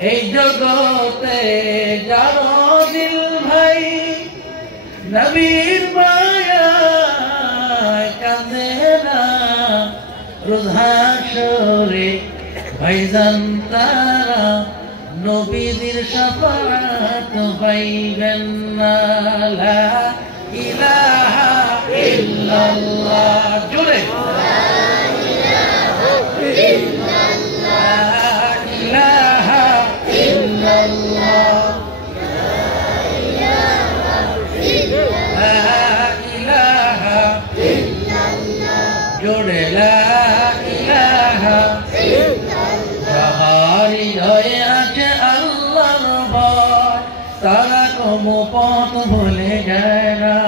এই জগতে যারো দিল ভাই নবীর মায়ায় কাঁদে না রোজ হাসরে ভাইজান তারা নবীদের শাফাআত পাইবেন না লা ইলাহা ইল্লাল্লাহ জোরে লা ইলাহা ইল্লাল্লাহ লা ইলাহা ইল্লাল্লাহ লা ইলাহা ইল্লাল্লাহ জোরে লা ইলাহা হৃদয়ে আছে আল্লাহর ভয় তারা কোনো পথ ভুলে যায় না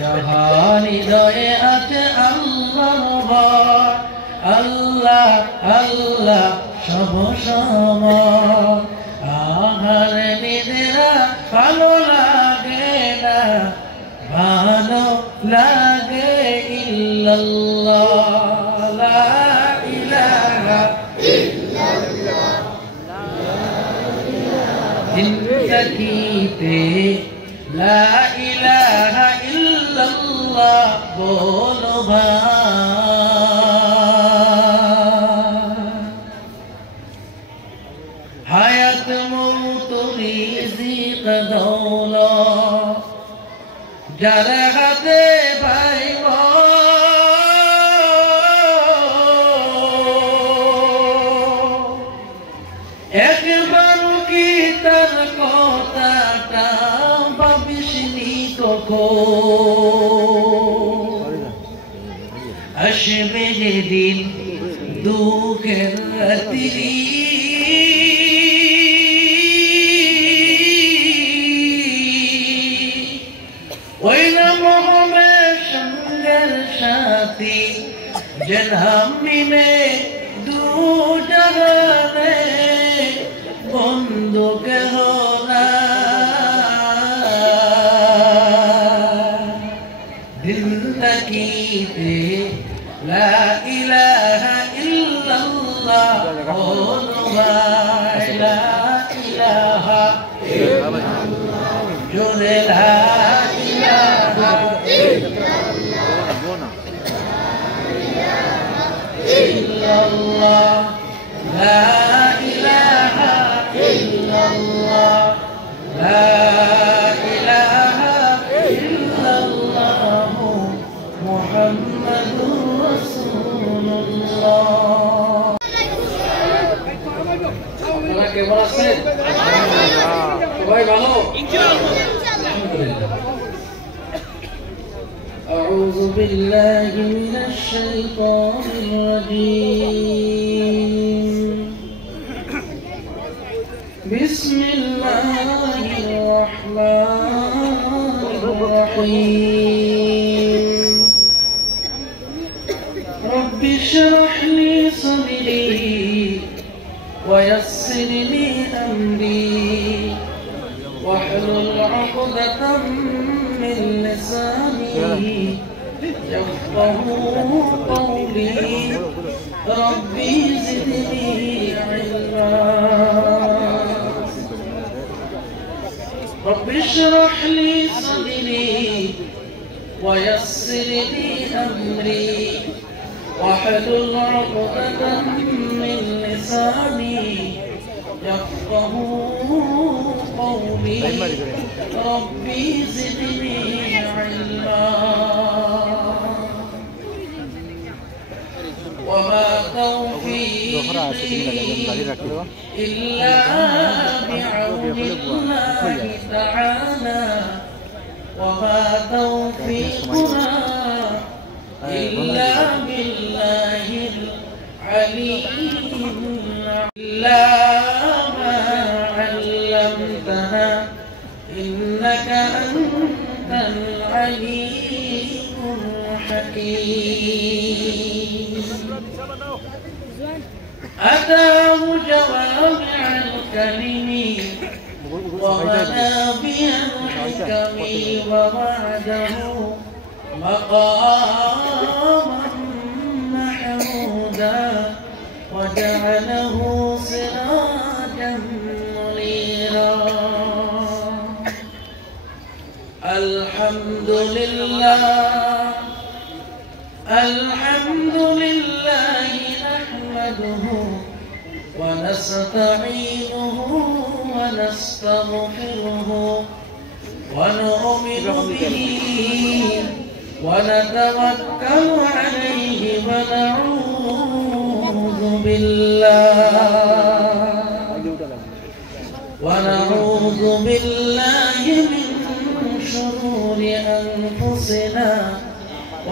যাহার হৃদয়ে আছে আল্লাহর ভয় আল্লাহ আল্লাহ সব সময় আমার নিজেরা ভালো লাগে না ভালো লাগে ইল্লাল্লাহ লা ইলাহা জিন্দগিতে লা ইলাহা ইল্লাল্লাহ বলো ভাই হায়াত মৌত রিজিক দৌলত যার হাতে পাইব একবার কি তার কথাটা ভাবিসনি কখন আসবে যেদিন দুঃখের রাত্রি ওই নাম হবে সঙ্গের সাথী যেন মিলে দু জাগানে বন্ধু কেহ না জিন্দগিতে লা ইলাহা ইল্লাল্লাহ বলো ভাই লা ইলাহা ইল্লাল্লাহ জোরে লা ইলাহা ইল্লাল্লাহ লা ইলাহা ইল্লাল্লাহ লা ইলাহা ইল্লাল্লাহ মুহাম্মাদুর রাসূলুল্লাহ আপনারা কেমন আছেন সবাই ভালো ইনশাআল্লাহ أعوذ بالله من الشيطان الرجيم بسم الله الرحمن الرحيم رب اشرح لي صدري ويسر لي أمري واحلل عقدة من لساني يفقهوا قولي ربي زدني علما رب اشرح لي صدري ويسر لي أمري واحلل عقدة من لساني يفقهوا قولي ربي زدني علما وما توفيقي إلا بعون الله تعالى وما توفيقنا إلا بالله العلي إلا ما علمتنا إنك أنت العليم الحكيم أتاه جوامع الكلم ومنابع الحكم ووعده مقاما محمودا وجعله سراجا الحمد لله نحمده ونستعينه ونستغفره ونؤمن به ونتوكل عليه ونعوذ بالله من شرور أنفسنا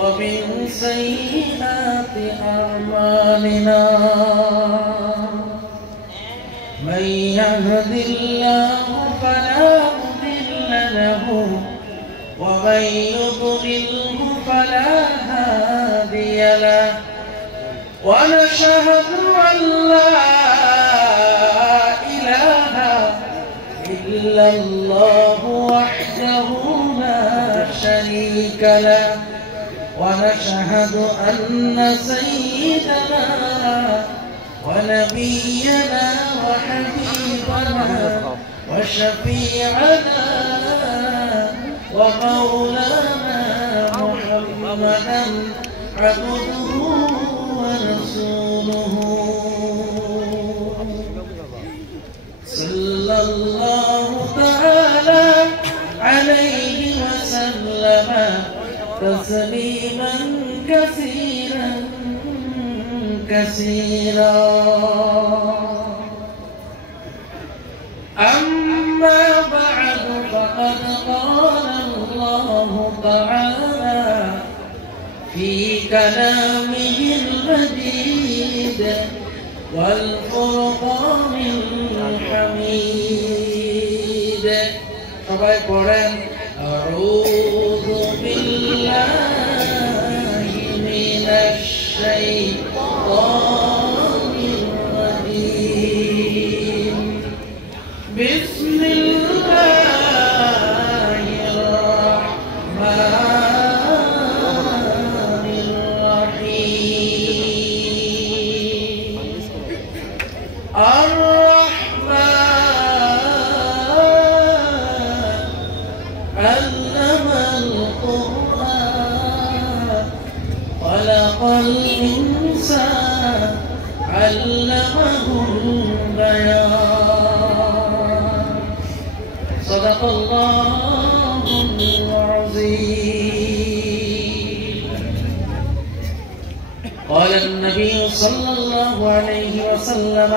ومن سيئات أعمالنا من يهد الله فلا مضل له ومن يضلله فلا هادي له ونشهد أن لا إله إلا الله وحده لا شريك له ونشهد أن سيدنا ونبينا وحبيبنا وشفيعنا ومولانا محمدا عبده ورسوله صلى الله تعالى عليه وسلم تسليما كثيرا كثيرا أما بعد فقد قال الله تعالى في كلامه المجيد والفرقان الحميد সবাই পড়েন أعوذ بالله من الشيطان الرجيم بسم الله الرحمن الرحيم علم القرآن خلق الإنسان علمه البيان صدق الله العظيم قال النبي صلى الله عليه وسلم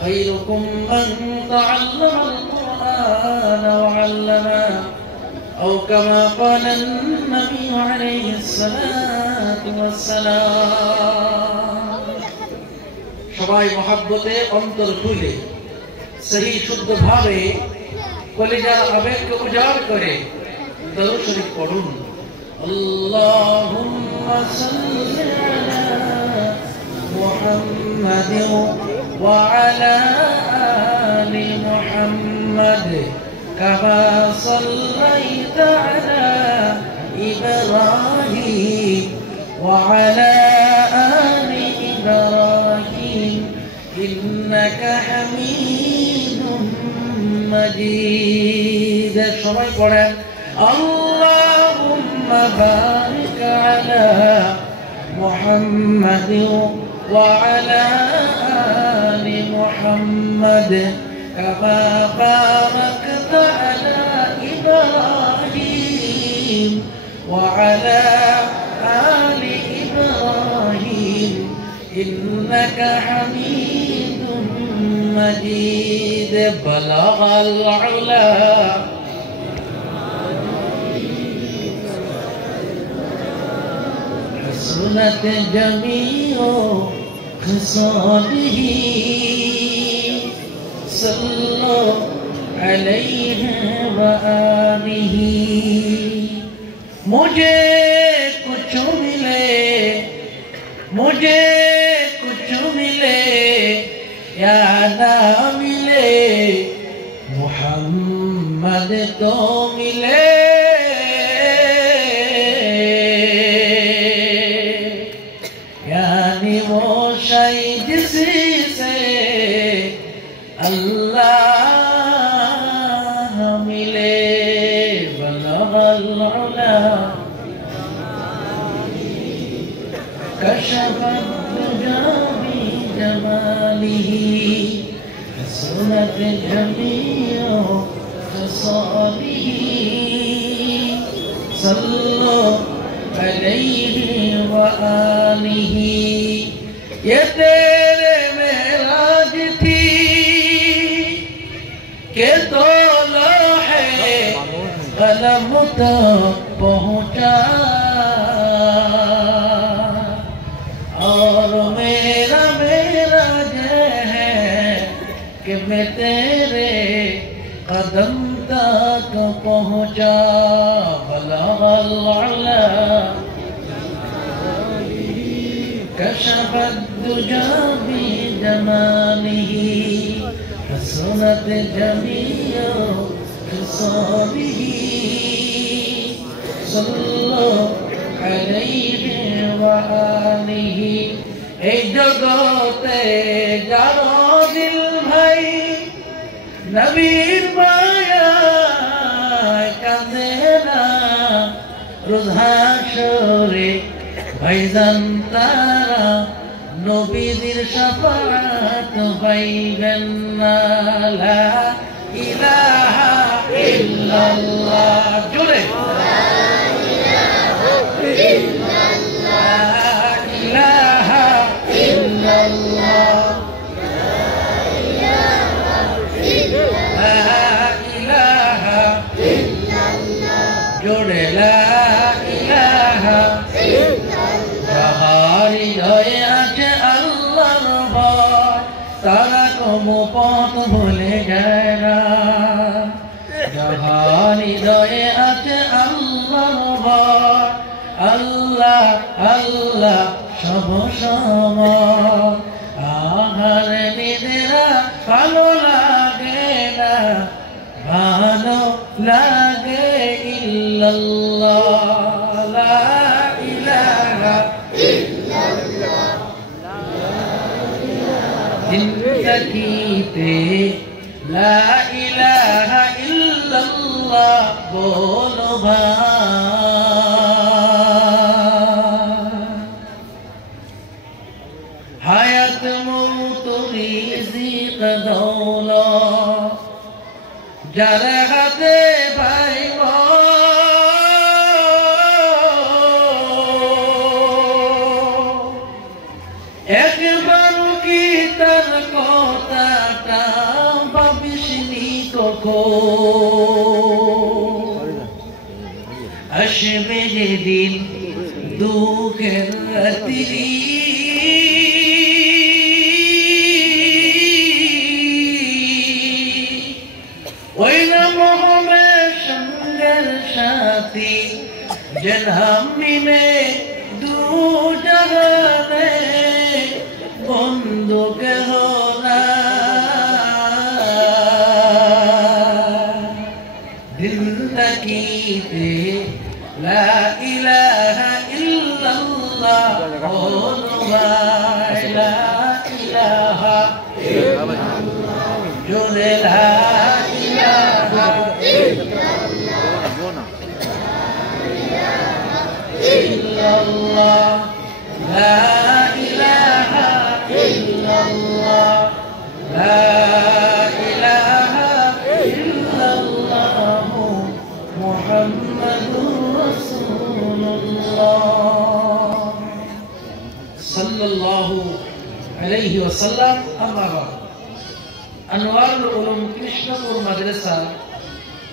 خيركم من تعلم القرآن وعلمه أو كما قال النبي عليه الصلاة والسلام সবাই মহব্বতে অন্তর খুলে সহি শুদ্ধ ভাবে কলিজার আবেগকে উজাড় করে দরুদ শরীফ পড়ুন আল্লাহুম্মা সাল্লি আলা মুহাম্মাদিন ওয়া আলা আলি মুহাম্মাদ كما صليت على إبراهيم وعلى آل إبراهيم إنك حميد مجيد اللهم بارك على محمد وعلى آل محمد كما باركت على إبراهيم وعلى آل إبراهيم إنك حميد مجيد بلغ العلا حسنت جميع خصاله صلوا عليه وآله मुझे कुछ मिले या ना मिले मोहम्मद तो मिले यानी वो शायद जिससे अल्लाह मिले बलग وآله حسنت جميع خصاله صلوا عليه وآله ये तेरे मेराज थी के तो लौहे कलम तक पहुँचा और मेरा मेराज है कि मैं तेरे कदम तक पहुँचा बलगल अला कशफ الدجى بجماله حسنت جميع خصاله صلوا عليه وآله এই জগতে যারা দিল ভাই নবীর মায়ায় কাঁদে না রোজ হাসরে ভাইজান তারা নবীদের শাফাআত পাইবেন না লা ইলাহা ইল্লাল্লাহ জোরে লা ইলাহা ইল্লাল্লাহ লা ইলাহা ইল্লাল্লাহ জোরে লা ইলাহা হৃদয়ে আছে আল্লাহর ভয় তারা কবু পথ ভুলে যায় না যাহার হৃদয়ে আছে আল্লাহর ভয় আল্লাহ আল্লাহ সব সময় আহার নিদেরা ভালো লাগে না ভালো লাগে ইল্লাল্লাহ লা ইলাহা জিন্দগিতে লা ইলাহা ইল্লাল্লাহ বলো হায়াত মৌত রিজিক দৌলত যার হাতে পাইব একবার কি তার কথাটা ভাবিসনি কখন আসবে যেদিন দুঃখের রাত্রি ওই না মোহমের সঙ্গের সাথী যেন হামিনে দু জাহানে বন্ধু কেহ না জিন্দগিতে লা ইলাহা ইল্লাল্লাহ লা ইলাহা ইল্লাল্লাহ জোরে লা ইলাহা ইল্লাল্লাহ লা ইলাহা ইল্লাল্লাহ লা ইলাহা ইল্লাল্লাহ মুহাম্মাদুর রাসূলুল্লাহ সাল্লাল্লাহু আলাইহি ওয়াসাল্লাম আম্মা বা'দ আনোয়ারুল উলুম কৃষ্ণপুর মাদ্রাসা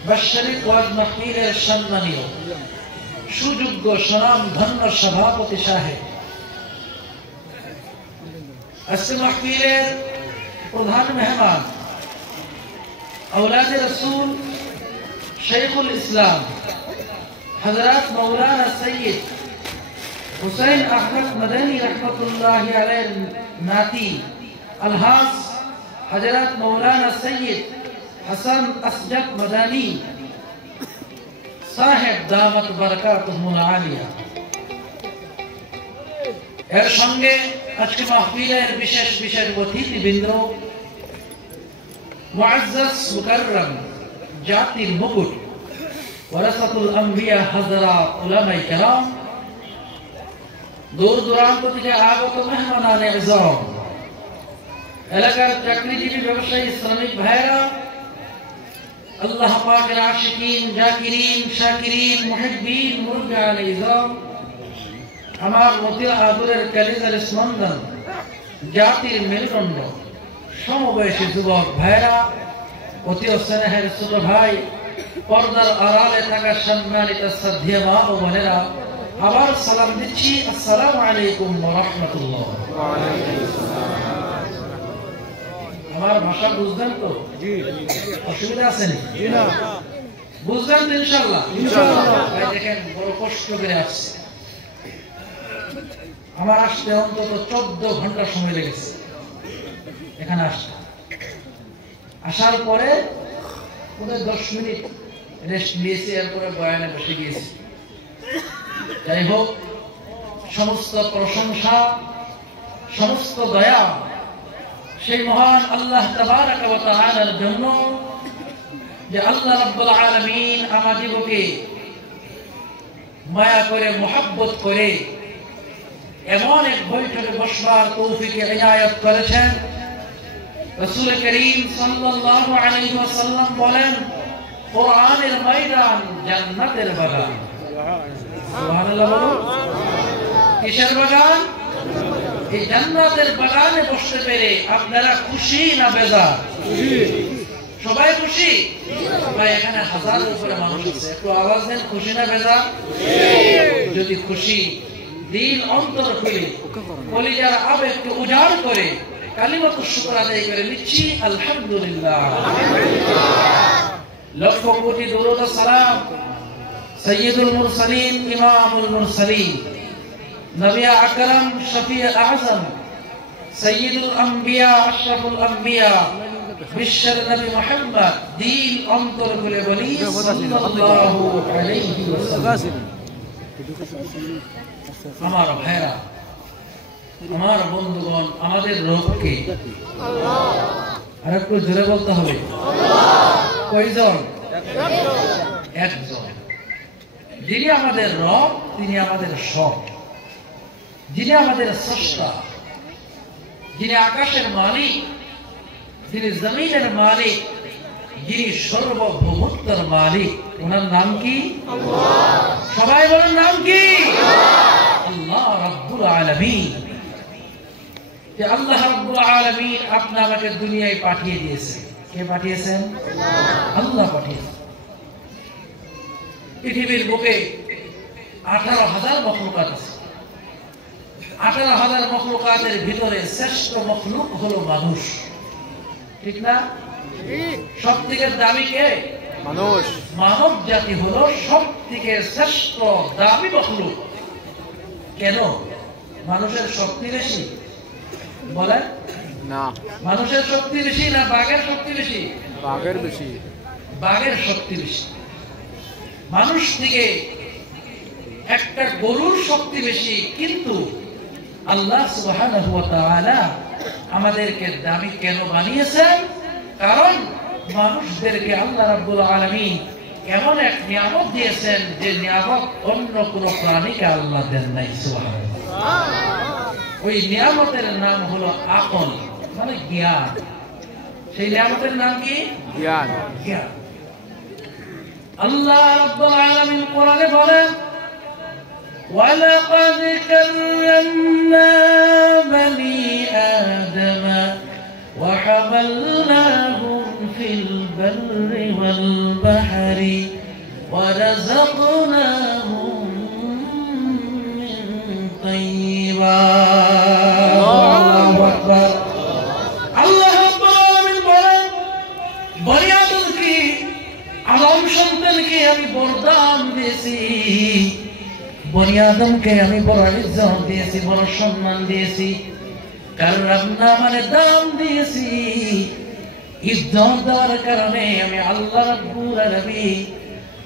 বাৎসরিক ওয়াজ মাহফিলের সম্মানীয় সুযোগ্য সুনাম ধন্য সভাপতি সাহেব আজকে মাহফিলের প্রধান মেহমান औलाद रसूल शेखुल इस्लाम हजरत मौलाना सैयद हुसैन अहमद मदनी रहमतुल्लाहि अलैह नाती अलहास हजरत मौलाना सैयद हसन असजद मदनी साहेब दामत बरकातुहुल आलिया এর সঙ্গে আজকে মাহফিলের বিশেষ বিশেষ অতিথিবৃন্দ মুআজ্জাজ মুকাররম জাতির মুকুট ওয়ারাসাতুল আম্বিয়া হযরত উলামায়ে কেরাম দূর দূরান্ত থেকে আগত মেহমানানে ইজরাম এলাকার চাকরিজীবী ব্যবসায়ী শ্রমিক ভাইরা, আল্লাহ পাকের আশিকিন, জাকিরিন, শাকিরিন, মুহিব্বিন, মুরব্বিয়ান ইজাম, আমার মতির আদরের কালিজার স্পন্দন, জাতির মেরুদণ্ড, সমবয়সী যুবক ভাইরা, অতি স্নেহের ছোট ভাই, পর্দার আড়ালে থাকা সম্মানিত শ্রদ্ধেয় মা ও বোনেরা, আবার সালাম দিচ্ছি, আসসালামু আলাইকুম ওয়া রাহমাতুল্লাহ। আমার ভাষা বুঝলেন তো? জি। অসুবিধা আছে না? জি না। বুঝলেন তো ইনশাআল্লাহ? ইনশাআল্লাহ। ভাই দেখেন বড় কষ্ট করে আসছে। আমার আসতে অন্তত 14 ঘন্টা সময় লেগেছে এখানে আসতে। আসার পরে প্রায় 10 মিনিট রেস্ট নিয়েছি, এরপরে বয়ানে বসে গিয়েছি। যাই হোক, সমস্ত প্রশংসা, সমস্ত দয়া সেই মহান আল্লাহ তাবারক ওয়া তাআলার জন্য, যে আল্লাহ রাব্বুল আলামিন আমাদিগকে মায়া করে, মুহাব্বত করে এমন এক বৈঠকে বসবার তৌফিক ইনায়াত করেছেন। রাসূল করিম সাল্লাল্লাহু আলাইহি ওয়াসাল্লাম বলেন, কোরআনের ময়দান জান্নাতের বাগান। সুবহানাল্লাহ বলুন। কিসের বাগান? এই জান্নাতের বাগানে বসতে পেরে আপনারা খুশি না বেজার? খুশি। সবাই খুশি? ভাই এখানে হাজারের উপরে মানুষ আছে, একটু আওয়াজ দেন, খুশি না বেজার? যদি খুশি, দিল অন্তর খুলে, কলিজার আবেগকে উজাড় করে কালিমাতুশ শুকর আদায় করে নিচ্ছি আলহামদুলিল্লাহ। লক্ষ কোটি দরুদ ও সালাম সাইয়্যিদুল মুরসালিন, ইমামুল মুরসালিন, নবী আকরাম, শফিউল আযম, সাইয়্যিদুল আম্বিয়া, আশরাফুল আম্বিয়া, বিশ্বের নবী মুহাম্মদ, দিল অন্তর খুলে বলি সাল্লাল্লাহু আলাইহি ওয়াসাল্লাম। আমার ভাইরা, আমার বন্ধুগণ, আমাদের রবকে আর একটু জোরে বলতে হবে। কয়জন? একজন। যিনি আমাদের রব, তিনি আমাদের সব, যিনি আমাদের স্রষ্টা, যিনি আকাশের মালিক, যিনি জমিনের মালিক, যিনি সর্বভৌমত্বের মালিক, ওনার নাম কি? আল্লাহ। সবাই বলেন নাম কি? আল্লাহ রাব্বুল আলামিন। যে আল্লাহ রাব্বুল আলামিন আপনি আমাকে দুনিয়ায় পাঠিয়ে দিয়েছেন। কে পাঠিয়েছেন? আল্লাহ পাঠিয়েছেন। পৃথিবীর বুকে 18,000 মখলুকাত আছে। 18,000 মখলুকাতের ভিতরে শ্রেষ্ঠ মখলুক হলো মানুষ, ঠিক না? সব থেকে দামি কে? মানুষ। মানব জাতি হলো সব থেকে শ্রেষ্ঠ দামি মখলুক। কেন? মানুষের শক্তি বেশি? বলেন না। মানুষের শক্তি বেশি না বাঘের শক্তি বেশি? বাঘের বেশি। বাঘের শক্তি বেশি। মানুষ থেকে একটা গরুর শক্তি বেশি, কিন্তু আল্লাহ সুবহানাহু ওয়া তাআলা আমাদেরকে দামি কেন বানিয়েছেন? কারণ মানুষদেরকে আল্লাহ রাব্বুল আলামিন এমন এক নিয়ামত দিয়েছেন, যে নিয়ামত অন্য কোন প্রাণীকে আল্লাহ দেন নাই। সুবহানাল্লাহ। ওই নিয়ামতের নাম হলো আকল, মানে জ্ঞান। সেই নিয়ামতের নাম কি? জ্ঞান। জ্ঞান। আল্লাহ রাব্বুল আলামিন কোরআনে বলেন, ওয়ালাকাদ কাররামনা বনি আদম ওয়া হামালনাহুম ফিল বাররি ওয়াল বাহরি ওয়া রাযাকনাহুম মিন তাইয়্যিবাত। আল্লাহু আকবার। আল্লাহ রাব্বুল আলামিন বলেন, বনি আদমকে, আদম সন্তানকে আমি বরদান দিয়েছি, বনি আদমকে আমি বড় ইজ্জত দিয়েছি, বড় সম্মান দিয়েছি। কাররামনা মানে দাম দিয়েছি। ইজ্জত দেওয়ার কারণে আমি আল্লাহ রাব্বুল আলামিন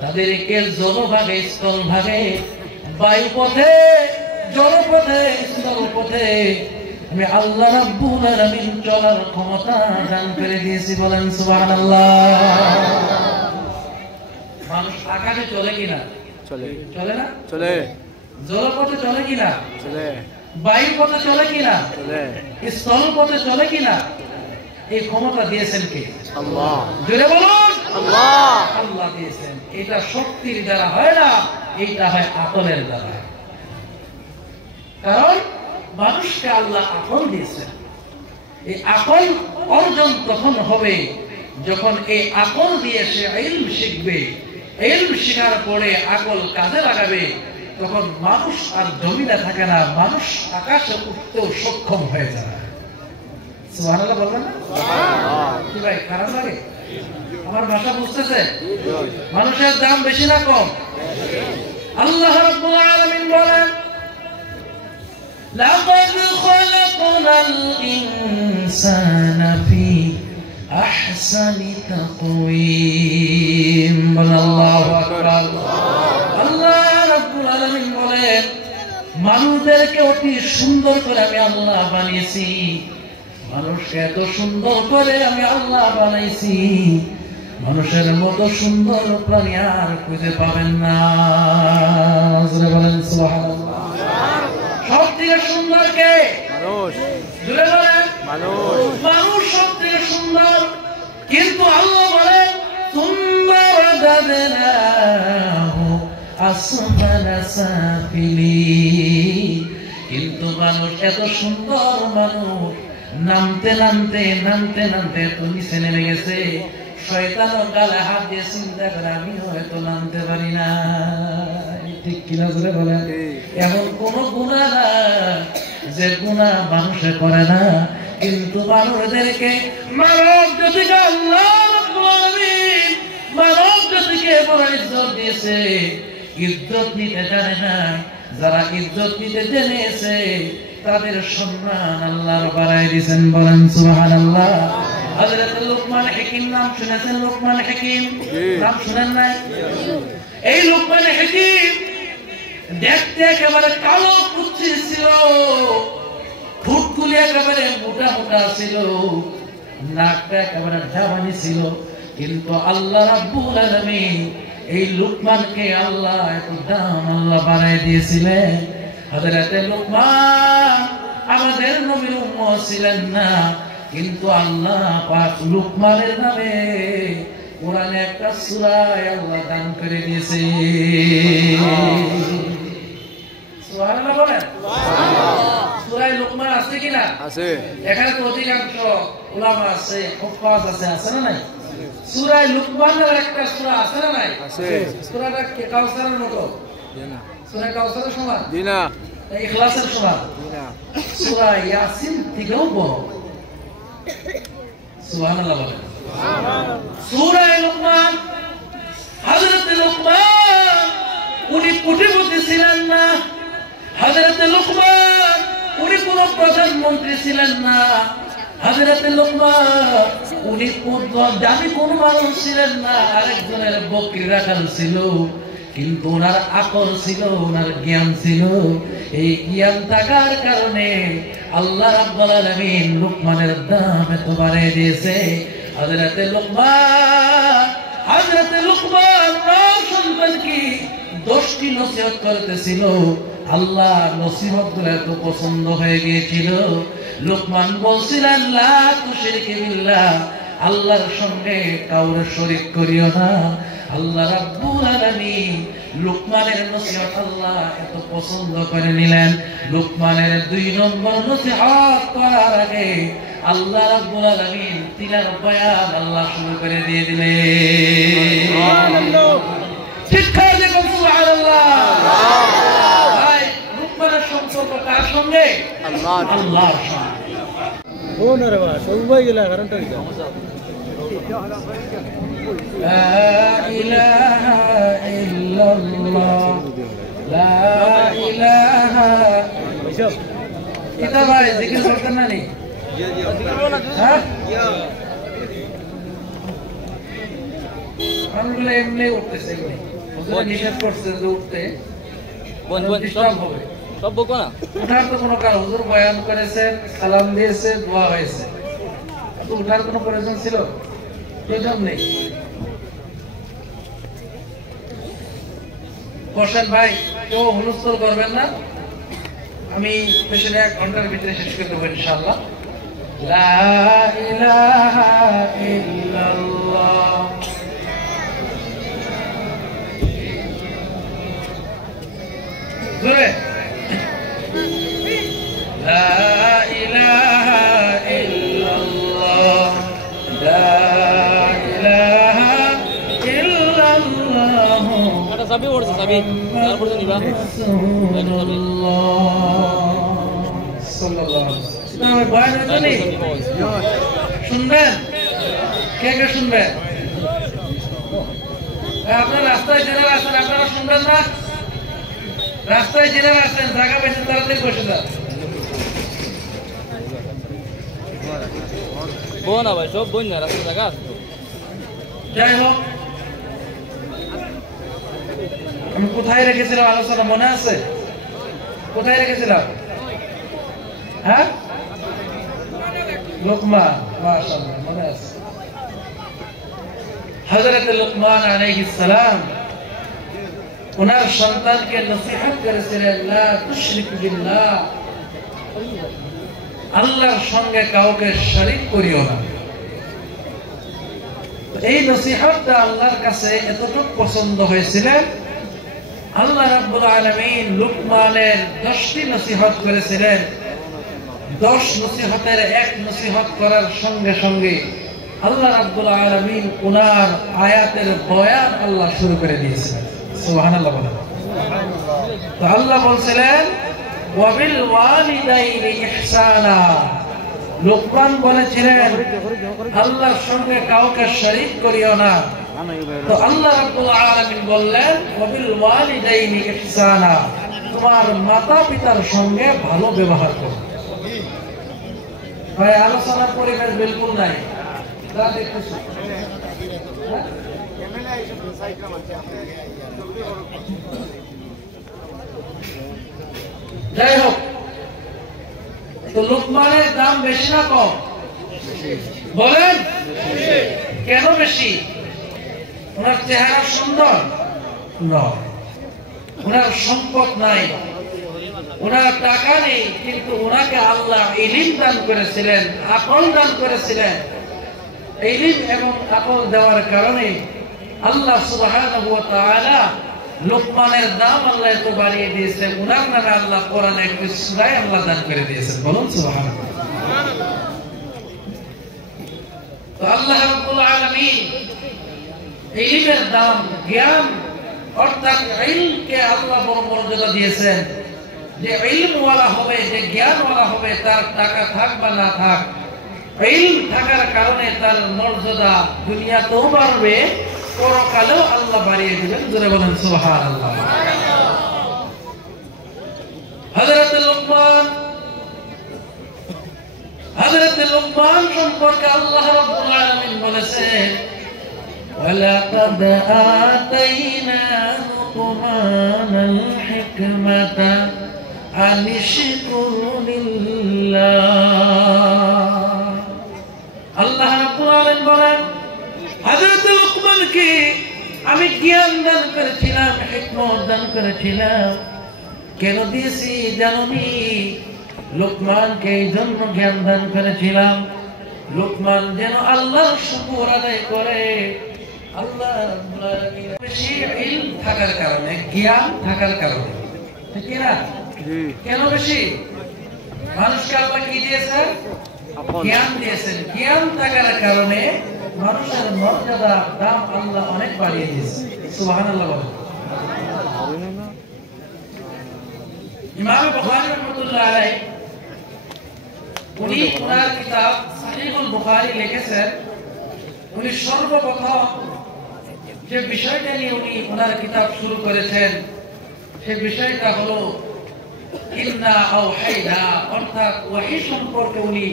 তাদেরকে জলভাগে, স্থলভাগে, বায়ুপথে, জলপথে, স্থলপথে আমি আল্লাহ রাব্বুল আলামিন চলার ক্ষমতা দান করে দিয়েছি। বলেন সুবহানাল্লাহ। মানুষ আকাশে চলে কিনা? চলে। চলে না? চলে। জলপথে চলে কিনা? চলে। বায়ুপথে চলে কিনা? চলে। স্থলপথে চলে কিনা? এই ক্ষমতা দিয়েছেন কে? আল্লাহ। জোরে বলুন আল্লাহ। আল্লাহ দিয়েছেন। এটা শক্তির দ্বারা হয় না, এটা হয় আকলের দ্বারা। কারণ মানুষকে আল্লাহ আকল দিয়েছেন। এই আকল অর্জন তখন হবে যখন এই আকল দিয়ে সে ইলম শিখবে। ইলম শিখার পরে আকল কাজে লাগাবে, তখন মানুষ আর জমিনে থাকে না, মানুষ আকাশে উঠতেও সক্ষম হয়ে যাবে। সুবহানাল্লাহ বলবেন না? কি ভাই খারাপ লাগে? আমার ভাষা বুঝতেছে? মানুষের দাম বেশি না কম? আল্লাহ রাব্বুল আলামিন বলেন, লাকাদ খালাকনাল ইনসানা ফি আহসানি তাকওয়িম। আল্লাহু আকবার। আল্লাহ রাব্বুল আলামিন বলেন, মানুষদেরকে অতি সুন্দর করে আমি আল্লাহ বানিয়েছি। মানুষকে এত সুন্দর করে আমি আল্লাহ বানাইছি, মানুষের মতো সুন্দর প্রাণী আর খুঁজে পাবেন না। বলেন সুবহানাল্লাহ। সব থেকে সুন্দর কে? মানুষ। জুড়ে বলেন মানুষ। মানুষ সব থেকে সুন্দর, কিন্তু আল্লাহ বলেন সুম্মা রাদাদনাহু আসফালা সাফিলিন। কিন্তু মানুষ এত সুন্দর, মানুষ নামতে নামতে নামতে নামতে তো নিচে নেমে গেছে। শয়তানও গালে হাত দিয়ে চিন্তা করে আমি হয়তো নামতে পারি না। ঠিক কিনা জোরে বলেন? এমন কোন গুনাহ না যে গুনাহ মানুষে করে না, কিন্তু মানুষদেরকে মানব জাতিকে আল্লাহ রাব্বুল আলামিন মানব জাতিকে বড় ইজ্জত দিয়েছে। ইজ্জত নিতে জানে না, যারা ইজ্জত নিতে জেনেছে তাদের সম্মান আল্লাহর বাড়ায় দিয়েছেন। বলেন সুবহানাল্লাহ। হযরত লুকমান হাকিম নাম শুনেছেন? লুকমান হাকিম নাম শুনেন নাই? এই লুকমান হাকিম দেখতে একেবারে কালো কুৎসিত ছিল, ঠোঁটগুলি একেবারে মোটা মোটা ছিল, নাকটা একেবারে ঝাবানি ছিল। কিন্তু আল্লাহ রাব্বুল আলামিন এই লুকমানকে আল্লাহ এত দাম আল্লাহ বাড়ায় দিয়েছিলেন। হযরত লুকমান আমাদের নবীর উম্মত ছিলেন না, কিন্তু আল্লাহ পাক লুকমানের নামে কোরআনে একটা সূরা আল্লাহ দান করে দিয়েছে। সুবহানাল্লাহ বলেন। সূরা লুকমান আছে কিনা? আছে। এখানে তো অধিকাংশ উলামা আছে, হুফাজ আছে, আছে না নাই? সূরা লুকমানের একটা সূরা আছে না নাই? আছে। সূরাটা কি কাউসারের মতো? না। সূরা কাউসারের সমান? না। ইখলাসের সমান? না। সূরা ইয়াসিন থেকেও বড়। সুবহানাল্লাহ বলেন। সুবহানাল্লাহ। সূরা লুকমান, হযরত লুকমান উনি কোটিপতি ছিলেন না। হযরত লুকমান উনি কোন প্রধানমন্ত্রী ছিলেন না। হযরত লুকমান উনি দামি কোন মানুষ ছিলেন না। আরেকজনের বকরি রাখাল ছিল, কিন্তু ওনার আকল ছিল, ওনার জ্ঞান ছিল। এই জ্ঞান থাকার কারণে আল্লাহ রাব্বুল আলামিন লুকমানের দাম এত বাড়িয়ে দিয়েছে। হযরত লুকমান সন্তান কি 10টি নসিহত করতেছিল। আল্লাহ নসিহতগুলো এত পছন্দ হয়ে গিয়েছিল। লুকমান বলছিলেন, লা তুশরিক বিল্লাহ, আল্লাহর সঙ্গে কাউরে শরীক করিও না। আল্লাহ রাব্বুল আলামিন লুকমানের নসিহত আল্লাহ এত পছন্দ করে নিলেন। লুকমানের 2 নম্বর নসিহত করার আগে আল্লাহ রাব্বুল আলামিন তিলার বয়ান আল্লাহ শুরু করে দিয়ে দিলেন। সুবহানাল্লাহ। ঠিক করে দেখুন সুবহানাল্লাহ। ভাই লুকমানের সম্পর্ক কার সঙ্গে? আল্লাহর সঙ্গে। কোন রে বাবা সবাই গেলা কারণটা কি? লা ইলাহা ইল্লাল্লাহ, লা ইলাহা। এটা ভাই জিকির করতেন না নি? হ্যাঁ, আমগুলো এমনি উঠতেছে, নিষেধ করছে যে উঠতে ডিস্টার্ব হবে। সব বকো না, উঠার তো কোনো কারণ, হুজুর বয়ান করেছেন, সালাম দিয়েছে, দোয়া হয়েছে, তো উঠার কোনো প্রয়োজন ছিল? প্রয়োজন নেই। বসেন ভাই, কেউ হুলস্থুল করবেন না। আমি পেছনে 1 ঘন্টার ভিতরে শেষ করে দেবো ইনশাআল্লাহ। লা ইলাহা চাবি পড়ছে চাবি তারপর তো নিবা শুনবেন কে কে শুনবেন আপনার রাস্তায় জেনে আসেন আপনারা শুনবেন না রাস্তায় জেনে আসেন জায়গা বেশি তাড়াতাড়ি বসে যান বোন ভাই সব বোন না রাস্তা জায়গা যাই হোক আমি কোথায় রেখেছিলাম আলোচনা মনে আছে কোথায় রেখেছিলাম হ্যাঁ লোকমান মাশাআল্লাহ মনে আছে হযরত লোকমান আলাইহিস সালাম ওনার সন্তানকে নসিহত করেছিলেন লা তুশরিক বিল্লাহ আল্লাহর সঙ্গে কাউকে শরীক করিও না এই নসিহতটা আল্লাহর কাছে এতটুকু পছন্দ হয়েছিল আল্লাহ রাব্বুল আলামিন লুকমানের 10টি নসিহত করেছিলেন 10 নসিহতের এক নসিহত করার সঙ্গে সঙ্গে আল্লাহ রাব্বুল আলামিন ওনার আয়াতের বয়ান আল্লাহ শুরু করে দিয়েছিলেন সুবহানাল্লাহ বলেন তো আল্লাহ বলছিলেন ওয়াবিল ওয়ালিদাইনি ইহসানা লোকমান বলেছিলেন আল্লাহর সঙ্গে কাউকে শরীক করিও না তো আল্লাহ রাব্বুল আলামিন বললেন ওয়াবিল ওয়ালিদাইনি ইহসানা তোমার মাতা-পিতার সঙ্গে ভালো ব্যবহার করো ভাই আলোচনার পরিবেশ বিলকুল নাই যা দেখতেছি যাই হোক তো লোকমানের দাম বেশি না কম বলেন কেন বেশি ওনার চেহারা সুন্দর নয় ওনার সম্পদ নাই ওনার টাকা নেই কিন্তু ওনাকে আল্লাহ ইলম দান করেছিলেন আকল দান করেছিলেন ইলম এবং আকল দেওয়ার কারণে আল্লাহ সুবহানাহু ওয়া তাআলা লোকমানের দাম আল্লাহ এত বাড়িয়ে দিয়েছেন ওনার নামে আল্লাহ কোরআনে একটি সূরা আল্লাহ দান করে দিয়েছেন বলুন সুবহানাল্লাহ তো আল্লাহ রাব্বুল আলামিন ইলমের দাম জ্ঞান অর্থাৎ ইলমকে আল্লাহ বড় মর্যাদা দিয়েছেন যে ইলমওয়ালা হবে যে জ্ঞানওয়ালা হবে তার টাকা থাক বা না থাক ইলম থাকার কারণে তার মর্যাদা দুনিয়াতেও বাড়বে পরকালেও আল্লাহ বাড়িয়ে দিবেন জোরে বলেন সুবহানাল্লাহ হযরত লুকমান সম্পর্কে আল্লাহ রাব্বুল আলামিন বলেছেন ওয়ালাকাদ আতাইনা লুকমানাল হিকমাতা আনিশকুর লিল্লাহ আল্লাহ রাব্বুল আলামিন বলেন হযরত লুকমানকে আমি জ্ঞান দান করেছিলাম হিকমত দান করেছিলাম কেন দিয়েছি জানোনি লুকমানকে এই জন্য জ্ঞান দান করেছিলাম লুকমান যেন আল্লাহর শুকর আদায় করে আল্লাহ রাব্বুল আলামিন বেশি ইলম থাকার কারণে জ্ঞান থাকার কারণে ঠিক না কেন বেশি মানুষকে আল্লাহ কি দিয়েছেন জ্ঞান দিয়েছেন জ্ঞান থাকার কারণে মানুষের মর্যাদা দাম আল্লাহ অনেক বাড়িয়ে দিয়েছে সুবহানাল্লাহ বলেন ইমাম বুখারী রাহমাতুল্লাহ আলাইহি উনি ওনার কিতাব সহিহুল বুখারী লিখেছেন উনি সর্বপ্রথম যে বিষয়টা নিয়ে উনি ওনার কিতাব শুরু করেছেন সেই বিষয়টা হলো ইন্না আওহাইনা অর্থাৎ ওহী সম্পর্কে উনি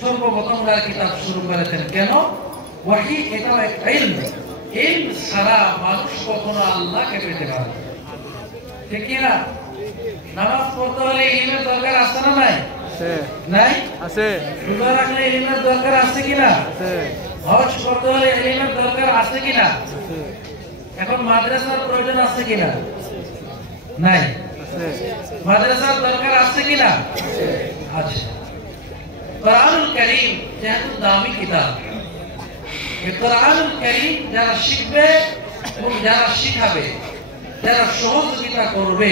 সর্বপ্রথম ওনার কিতাব শুরু করেছেন কেন ওহী এটা একটা ইলম ইলম ছাড়া মানুষ কখনো আল্লাহকে পেতে পারে ঠিক কি না নামাজ পড়তে হলে ইলমের দরকার আছে না নাই নাই আছে রোজা রাখলে ইলমের দরকার আছে কি না আছে হজ করতে হলে ইলমের দরকার আছে কি না আছে এখন মাদ্রাসার প্রয়োজন আছে কি না নাই আছে মাদ্রাসার দরকার আছে কি না আছে আছে কোরআনুল কারীম যেহেতু দামি কিতাব এই কোরআনুল কারীম যারা শিখবে এবং যারা শিখাবে যারা সহযোগিতা করবে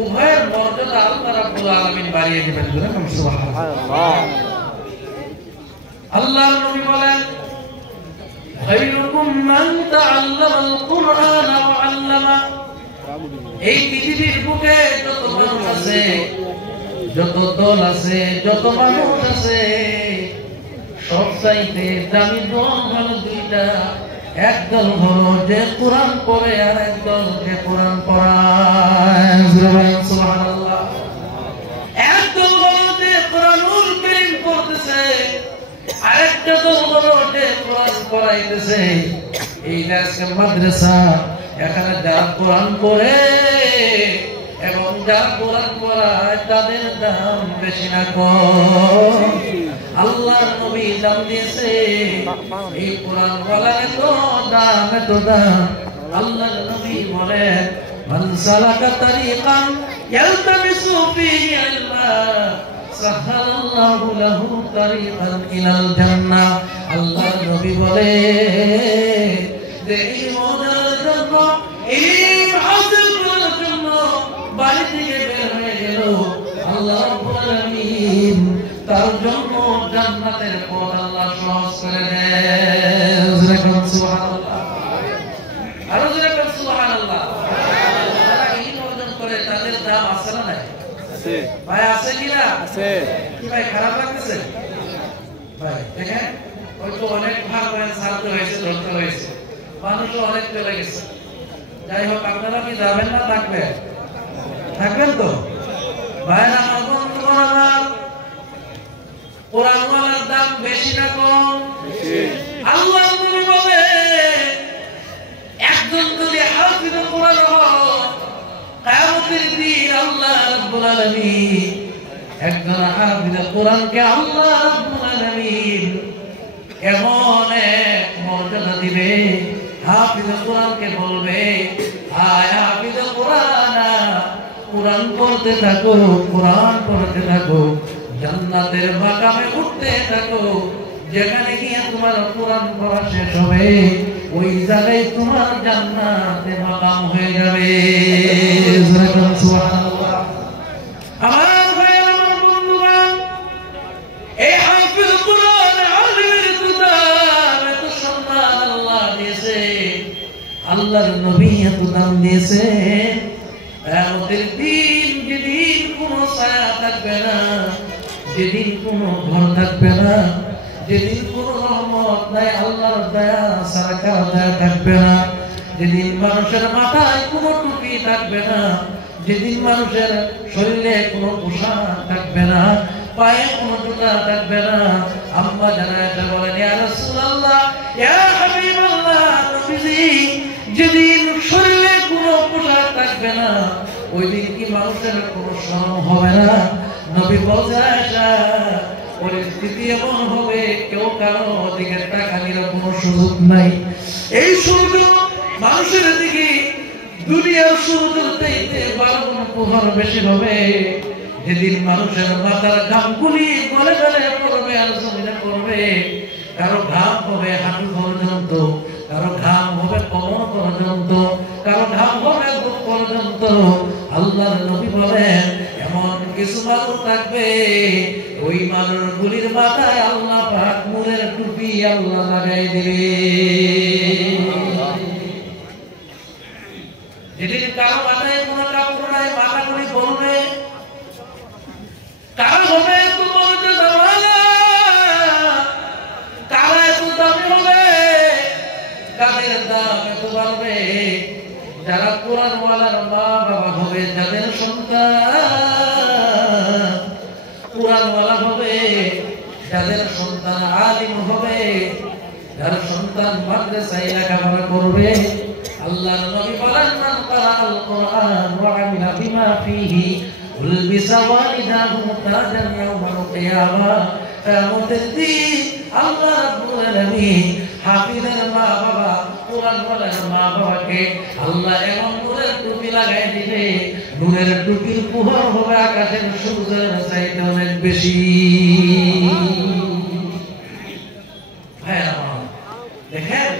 উভয়ের মর্যাদা আল্লাহ রাব্বুল আলামিন বাড়িয়ে দিবেন সুবহানাল্লাহ আল্লাহর নবী বলেন খায়রুকুম মান তাআল্লামাল কুরআনা ওয়া 'আল্লামা এই পৃথিবীর বুকে যত মানুষ আছে, যত দল আছে, যত মানুষ আছে, সবচাইতে দামি দল হলো দুইটা। একদল হলো যে কোরআন পড়ে, আর একদল যে কোরআন পড়ায়। সুবহানাল্লাহ। একদল হলো যে কোরআনুল কারীম পড়তেছে, আরেকটা দল হলো যে কোরআন পড়াইতেছে। এই আজকে মাদ্রাসা, এখানে যারা কোরআন পড়ে এবং যারা কোরআন পড়ায় তাদের দাম বেশি না কম? আল্লাহর নবী দাম দিয়েছে। এই কোরআন ওয়ালার এত দাম, এত দাম। আল্লাহর নবী বলেন, মান সালাকা তারিকান ইয়ালতামিসু ফীহি ইলমা সাহালাল্লাহু লাহু তারিকান ইলাল জান্নাহ। আল্লাহর নবী বলে যে ইলমের জন্য, ইলম হাসিল করার জন্য বাড়ি থেকে বের হয়ে গেল, আল্লাহ রাব্বুল আলামিন তার জন্য জান্নাতের পথ আল্লাহ সহজ করে দেন। সুবহানাল্লাহ। আরো জোরে বলুন সুবহানাল্লাহ। যারা ইলম অর্জন করে তাদের দাম আছে না নাই? আছে ভাই, আছে কি না? আছে। কি ভাই খারাপ লাগতেছে ভাই? দেখেন, ওই তো অনেক ভাগ হয়ে ছাড়তে হয়েছে, ধরতে হয়েছে, মানুষও অনেক চলে গেছে। যাই হোক, আপনারা কি যাবেন না থাকবেন? থাকবেন তো ভাইয়ের আমার, বন্ধুগণ আমার। কোরআন ওয়ালার দাম বেশি না কম? আল্লাহ নবী বলে, একজন যদি হাফিজ কোরআন হয়, কিয়ামতের দিন আল্লাহ রাব্বুল আলামিন একজন হাফিজ কোরআনকে আল্লাহ রাব্বুল আলামিন এমন এক মর্যাদা দিবে। হাফিজ কোরআনকে বলবে, আয় হাফিজ কোরআন, কোরআন পড়তে থাকো, কোরআন পড়তে থাকো, জান্নাতের মাকামে উঠতে থাকো। যেখানে গিয়ে তোমার কোরআন পড়া শেষ হবে, ওই জায়গায় তোমার জান্নাতে মাকাম হয়ে যাবে। সুবহানাল্লাহ। আমার ভাইয়ের, আমার বন্ধুগণ, এই হাফিজ কোরআন আলিমের দাম, এত সম্মান আল্লাহ দিয়েছে, আল্লাহর নবী এত দাম দিয়েছে। কিয়ামতের দিন যেদিন কোনো ছায়া থাকবে না, যেদিন কোনো ঘর থাকবে না, যেদিন কোনো রহমত নাই, আল্লাহর দয়া ছাড়া কারো দয়া থাকবে না, যেদিন মানুষের মাথায় কোনো টুপি থাকবে না, যেদিন মানুষের শরীরে কোনো পোশাক থাকবে না, পায়ে কোনো জুতা থাকবে না, আম্মা জানা এটা বলেন, ইয়া রাসূলুল্লাহ, ইয়া হাবিবাল্লাহ, নবীজি, যেদিন শরীরে কোনো পোশাক থাকবে না, ওই দিন কি মানুষের কোনো শরম হবে না? নবী বলছে, আয়েশা, পরিস্থিতি এমন হবে, কেউ কারো দিকে তাকানোর কোনো সুযোগ নাই। এই সূর্য মানুষের দিকে দুনিয়ার সূর্যের চাইতে 12 গুণ প্রখর বেশি হবে। যেদিন মানুষের মাথার ঘামগুলি গলে গলে পড়বে আর জমিনে পড়বে, কারো ঘাম হবে হাঁটু পর্যন্ত, কারো ঘাম হবে কোমর পর্যন্ত, কারো ঘাম হবে বুক পর্যন্ত। আল্লাহর নবী বলেন, এমন কিছু মানুষ থাকবে, ওই মানুষগুলির মাথায় আল্লাহ পাক নূরের টুপি আল্লাহ লাগাই দিবে। যেদিন কারো মাথায় কোনো কাপড় নাই, মাথাগুলি বলবে, কারো হবে এত মর্যাদাওয়ালা, কারো এত দামি হবে, কাদের দাম এত বাড়বে। যারা কোরআন ওয়ালার মা বাবা হবে, যাদের সন্তান কোরআন ওয়ালা হবে, যাদের সন্তান আলিম হবে, যার সন্তান মাদ্রাসায় লেখাপড়া করবে, আল্লাহর নবী বলেন, মান ক্বারাআল কুরআন ওয়া আমিলা বিমা ফীহি উলবিসা ওয়ালিদাহু তাজান ইয়াওমাল কিয়ামাহ। কিয়ামতের দিন আল্লাহ রাব্বুল আলামিন হাফিজের মা বাবা, কোরআন ওয়ালার মা বাবাকে আল্লাহ এমন নূরের টুপি লাগাই দিবে, নূরের টুপির প্রভাব হবে আকাশের সূর্যের চাইতে অনেক বেশি। দেখেন,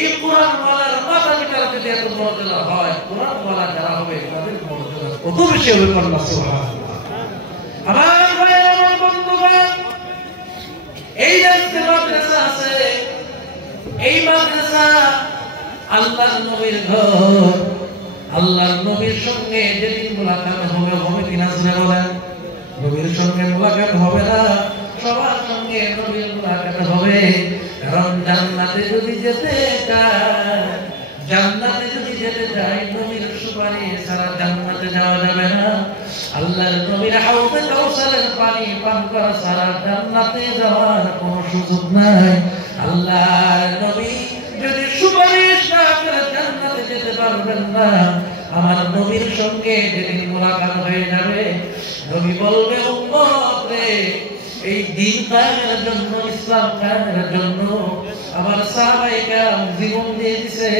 এই কোরআন ওয়ালার মাথা পিতার যদি এত মর্যাদা হয়, কোরআন ওয়ালা যারা হবে তাদের মর্যাদা কত বেশি হবে। সুবহানাল্লাহ। আমার ভাই, আমার বন্ধুগণ, এই যে মাদ্রাসা আছে, এই মাদ্রাসা আল্লাহর নবীর ঘর, আল্লাহর নবীর সঙ্গে যেদিন মুলাকাত হবে, হবে কিনা জোরে বলেন? নবীর সঙ্গে মুলাকাত হবে না, সবার সঙ্গে নবীর মুলাকাত হবে। কারণ জান্নাতে যদি যেতে চায়, জান্নাতে যদি যেতে চায়, নবীর সুপারিশ ছাড়া জান্নাতে যাওয়া যাবে না। আল্লাহর নবীর হাউজে কাউসারের পানি পান করা ছাড়া জান্নাতে যাওয়ার কোনো সুযোগ নাই। আল্লাহর নবী যদি সুপারিশ না করে জান্নাতে যেতে পারবেন না। আমার নবীর সঙ্গে যেদিন মুলাকাত হয়ে যাবে, নবী বলবে, উম্মত রে, এই দিন কায়েমের জন্য, ইসলাম কায়েমের জন্য আমার সাহাবায়ে কেরাম জীবন দিয়ে দিয়েছে।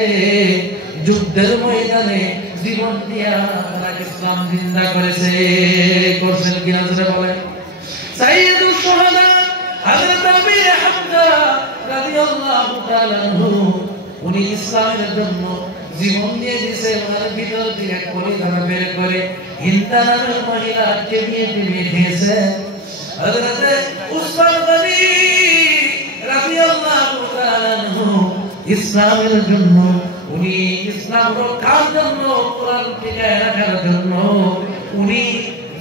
যুদ্ধের ময়দানে জীবন দিয়া তারা ইসলাম জিন্দা করেছে। করছেন কিনা জোরে বলেন? সাইয়্যিদুশ শুহাদা হযরত আবু হামজা রাদিয়াল্লাহু তাআলা আনহু, উনি ইসলামের জন্য জীবন দিয়ে দিয়েছে। ওনার ভিতর থেকে কলিজা বের করে হিন্দা নামের মহিলা টেবিয়ে টেবিয়ে খেয়েছে। হযরত উসমান গনি রাদিয়াল্লাহু তাআলা আনহু ইসলামের জন্য, উনি ইসলাম রক্ষার জন্য, কোরআন টিকায় রাখার জন্য উনি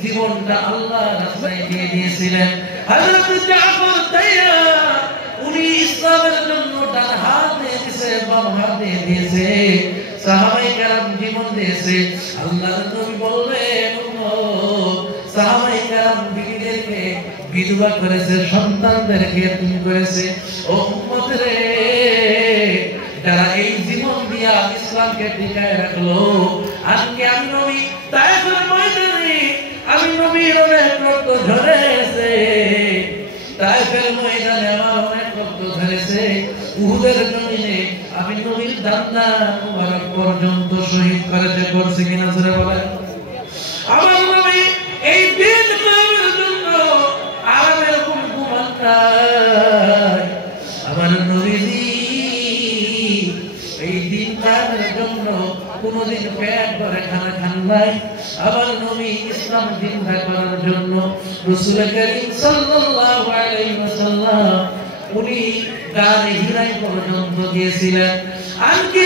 জীবনটা আল্লাহর রাস্তায় দিয়ে দিয়েছিলেন। হযরত জাফর তাইয়ার, উনি ইসলামের জন্য ডান হাত দিয়ে দিয়েছে, বাম হাত দিয়ে দিয়েছে। সাহাবায়ে কেরাম জীবন দিয়েছে। আল্লাহর নবী বললেন, সাহাবায়ে কেরাম বিবিদেরকে বিধবা করেছে, সন্তানদেরকে এতিম করেছে। ও উম্মত রে, যারা এই জীবন দিয়া ইসলামকে টিকায় রাখলো, আজকে আমি নবী তায়েফের ময়দানে, আমি নবীর অনেক রক্ত ঝরেছে, তায়েফের ময়দানে আমার অনেক রক্ত ঝরেছে, উহুদের জমিনে আমি নবীর দান্দা মুবারক পর্যন্ত শহীদ করেছে। করছে কিনা জোরে বলেন? আমার নবী এই দিন কায়েমের জন্য আরামের কোন ঘুমান নাই। আমার নবীজি এই দিন কায়েমের জন্য কোনদিন পেট ভরে খানা খান নাই। আমার নবী ইসলাম জিন্দা করার জন্য রাসূল করিম সাল্লাল্লাহু আলাইহি ওয়াসাল্লাম উনি গানে হিরাই পর্যন্ত গিয়েছিলেন। আজকে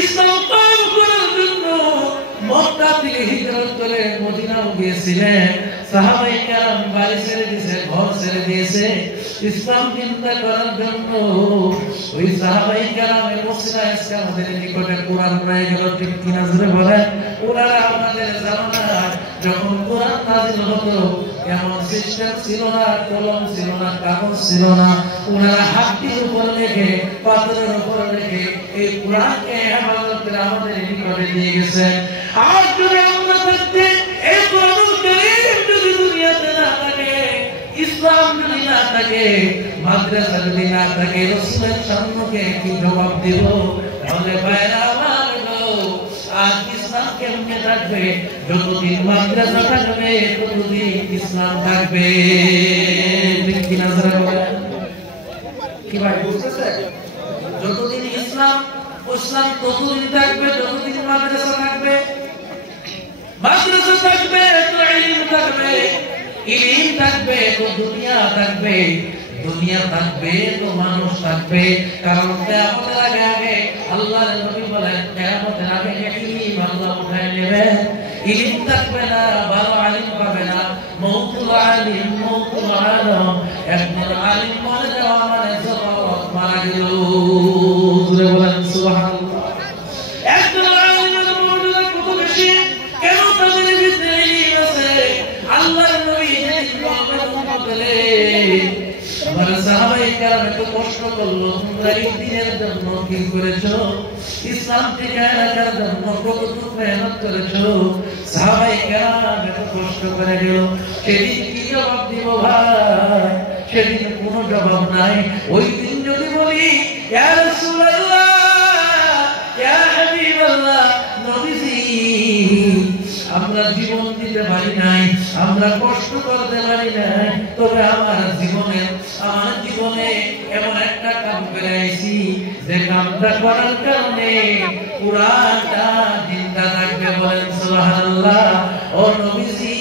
ইসলাম কায়েম করার জন্য মক্কা থেকে হিজরত করে মদিনাও গিয়েছিলেন। সাহাবায়ে কেরাম বাড়ি ছেড়ে দিয়েছে, ঘর ছেড়ে দিয়েছে ইসলাম জিন্দা করার জন্য। ওই সাহাবায়ে কেরামের ওসিলা আজকে আমাদের নিকটে কোরআন রয়ে গেল। ঠিক কিনা জোরে বলেন? ওনারা আমাদের জামানায় যখন কোরআন নাযিল হতো, এমন সিস্টেম ছিল না, কলম ছিল না, কাগজ ছিল না। ওনারা হাতের উপর রেখে, পাথরের উপর রেখে এই কোরআনকে হেফাজত করে আমাদের নিকটে দিয়ে গেছেন। আর যদি আমরা থাকতে এই কোরআনুল কারীম যদি দুনিয়াতে না থাকে, ইসলাম যদি না থাকে, মাদ্রাসা যদি না থাকে, রাসূলের সম্মুখে কি জবাব দেব? তাহলে ভাইরা আমার গো, আজ ইসলাম কেমনে থাকবে? যতদিন মাদ্রাসা থাকবে ততদিন ইসলাম থাকবে। ঠিক কিনা জোরে বলেন? কি ভাই বুঝতেছে? যতদিন ইসলাম ততদিন থাকবে, যতদিন মাদ্রাসা থাকবে। মাদ্রাসা থাকবে তো ইলম থাকবে, ইলম থাকবে তো দুনিয়া থাকবে, দুনিয়া থাকবে তো মানুষ থাকবে। কারণ কিয়ামতের আগে আল্লাহর নবী বলেন, কিয়ামতের আগে ইলম আল্লাহ উঠায় নেবে। ইলম থাকবে না, ভালো আলিম পাবে না। মওতুল আলিম, মওতুল আলম। একজন আলিম মারা যাওয়া মানে জবাব মারা গেল। জোরে বলেন সুবহানাল্লাহ। একজন আলিমের মর্যাদা কত বেশি, কেন তাদের ভিতরে ইলম আছে। আল্লাহর নবী আমার সাহাবায়ে কেরাম এত কষ্ট করলো, তোমরা এই দ্বীনের জন্য কি করেছো? ইসলাম টিকায় রাখার জন্য কতটুকু মেহনত করেছো? সাহাবায়ে কেরাম এত কষ্ট করে গেল, সেদিন কি জবাব দিব ভাই? সেদিন কোনো জবাব নাই। ওই দিন যদি বলি, ইয়া রাসূলুল্লাহ, ইয়া হাবিবাল্লাহ, নবীজি আমরা জীবন দিতে পারি নাই, আমরা কষ্ট করতে পারি নাই, তবে আমার জীবনে এমন একটা কাম করে আইছি যে কামটা করার কারণে কুরআনটা জিন্দা থাকবে। বলেন সুবহানাল্লাহ। ও নবীজি,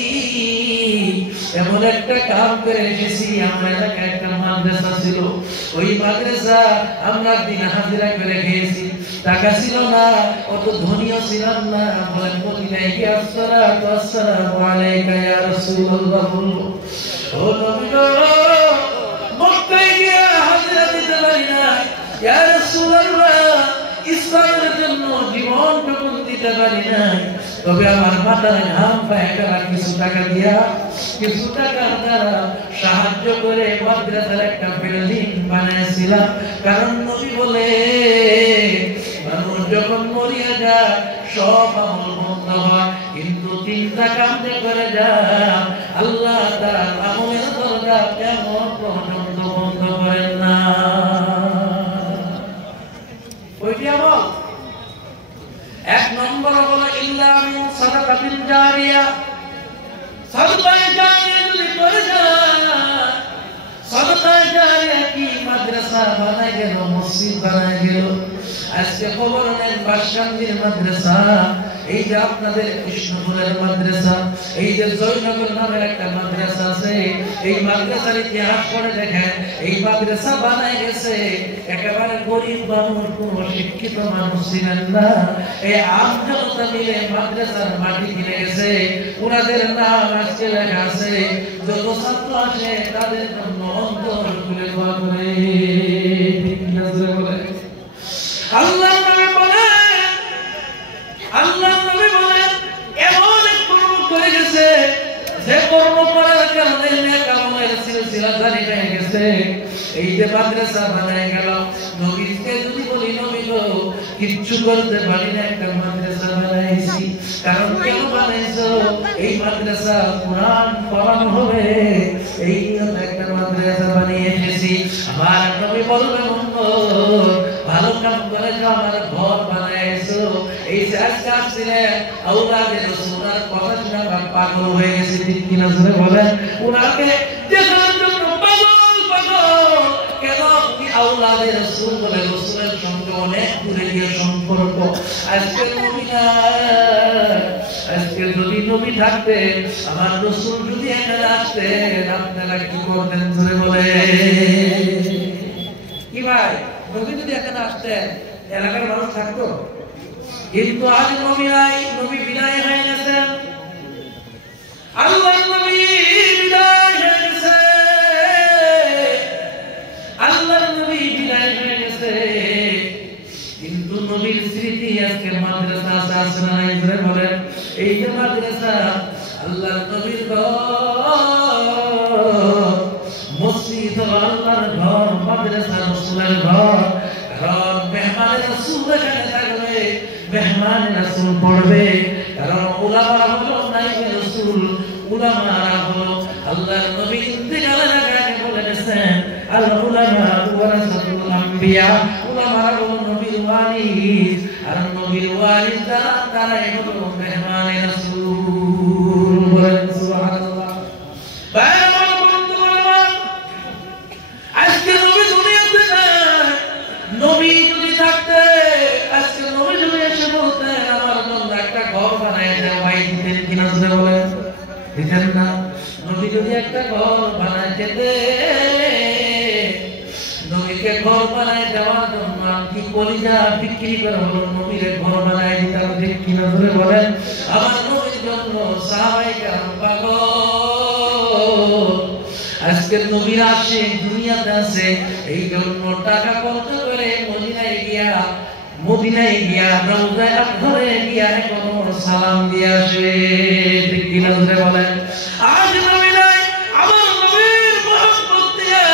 এমন একটা কাম করে এসেছি। আমরা এলাকায় একটা মাদ্রাসা ছিল, ওই মাদ্রাসা আমরা দিন হাজিরা করে খেয়েছি। টাকা ছিল না, অত ধনীও ছিলাম না। বলেন মদিনায় গিয়ে আসসালাতু ওয়াসসালামু আলাইকা ইয়া রাসূলুল্লাহ বলবো, ও নবী গো, মক্কায় গিয়ে হাজিরা দিতে পারি না ইয়া রাসূলুল্লাহ, ইসলামের জন্য জীবনটুকু দিতে পারি না, তবে আমার মাথার ঘাম পায়ে কিছু টাকা দিয়া, কিছু টাকার দ্বারা সাহায্য করে মাদ্রাসার একটা বিল্ডিং বানাইছিলাম। কারণ নবী বলে মানুষ যখন মরিয়া যায় সব আমল বন্ধ হয়, কিন্তু চিন্তা কামতে করে যায় আল্লাহ তার আমলের দরজা কেমন পর্যন্ত বন্ধ করেন না। ওইটি আমল এক নম্বর হলো ইল্লা মিন সাদাকাতিন জারিয়া, সাদকায়ে জারিয়া যদি করে যায়, সাদকায়ে জারিয়া কি মাদ্রাসা বানায় গেল, মসজিদ বানায় গেল। আজকে খবর নেন বাসকান্দির মাদ্রাসা, এই যে আপনাদের কৃষ্ণপুরের মাদ্রাসা, এই যে জয়নগর নামের একটা মাদ্রাসা আছে, এই মাদ্রাসার ইতিহাস পড়ে দেখেন, এই মাদ্রাসা বানায় গেছে একেবারে গরিব মানুষ, কোন শিক্ষিত মানুষ ছিলেন না। এই আমজনতা মিলে মাদ্রাসার মাটি কিনে গেছে, ওনাদের নাম আজকে লেখা আছে। যত ছাত্র আসে তাদের জন্য অন্তর খুলে দোয়া করে। আল্লাহ নবী বলেন, আল্লাহ নবী বলেন এমন এক কর্ম করে গেছে যে কর্ম করার কারণে নেক আমলের সিলসিলা জারি হয়ে গেছে। এই যে মাদ্রাসা বানায় গেল, নবীকে যদি বলি নবী গো কিচ্ছু করতে পারি না, একটা মাদ্রাসা বানাইছি। কারণ কেন বানাইছো? এই মাদ্রাসা কোরআন পড়ানো হবে, এই নিয়ত একটা মাদ্রাসা বানিয়ে এসেছি। আমার নবী বলবেন ভালো কাম করে আমার ঘর বানাইছো। এই যে আজকে আসছিলেন আওলাদে রাসূলের কথা শুনে পাগল হয়ে গেছে, ঠিক কিনা জোরে বলেন। উনাকে দেখার জন্য পাগল পাগল। কেন? কি আওলাদে রাসূল বলে রাসূলের সঙ্গে অনেক দূরে গিয়ে সম্পর্ক। আজকে নবী না, আজকে যদি নবী থাকতে, আমার রাসূল যদি এখানে আসতেন, আপনারা কি করতেন জোরে বলে? কি ভাই, নবী যদি এখানে আসতেন এলাকার মানুষ থাকতো? কিন্তু আজ নবী নাই, নবী বিদায় হয়ে গেছেন। আল্লাহর নবী বিদায় হয়ে গেছে, আল্লাহর নবী বিদায় হয়ে গেছে। কিন্তু নবীর স্মৃতি আজকে মাদ্রাসা আছে না নাই জোরে বলেন? এই যে মাদ্রাসা, আল্লাহর নবীর ঘর, মসজিদ আল্লাহর ঘর, মাদ্রাসা রাসূলের ঘর। কারণ মেহমান রাসূল এখানে থাকবে, মেহমান রাসূল পড়বে। কারণ উলামা হলো নাইবে রাসূল, উলামারা হলো আল্লাহর নবী ইন্তেকালের আগে বলে গেছেন আল উলামা ওয়ারাসাতুল আম্বিয়া, উলামারা হলো নবীর ওয়ারিস, আর নবীর ওয়ারিস তারাই হলো মেহমান রাসূল। বলেন সুবহানাল্লাহ। আজকে নবী দুনিয়াতে নাই, নবী যদি থাকতে আজকে নবী যদি এসে বলতেন আমার জন্য একটা ঘর বানায় দাও, ভাই দিতেন কিনা জোরে বলেন? দিতেন না? নবী যদি একটা ঘর বানায় দিতে, নবীকে ঘর বানায় দেওয়ার জন্য কি কলিজা বিক্রি করে হলো নবীকে ঘর বানায় দিতাম, ঠিক কিনা জোরে বলেন? আমার নবীর জন্য সাহাবায়ে কেরাম পাগল। আজকে নবী আসে দুনিয়াতে আছে, এই জন্য টাকা খরচ করে মদিনায় গিয়া রওজায়ে আতহারে গিয়া কোনো সালাম দিয়ে আসে, ঠিক কিনা জোরে বলেন? আজ নবী নাই, আমার নবীর মহব্বত দিয়া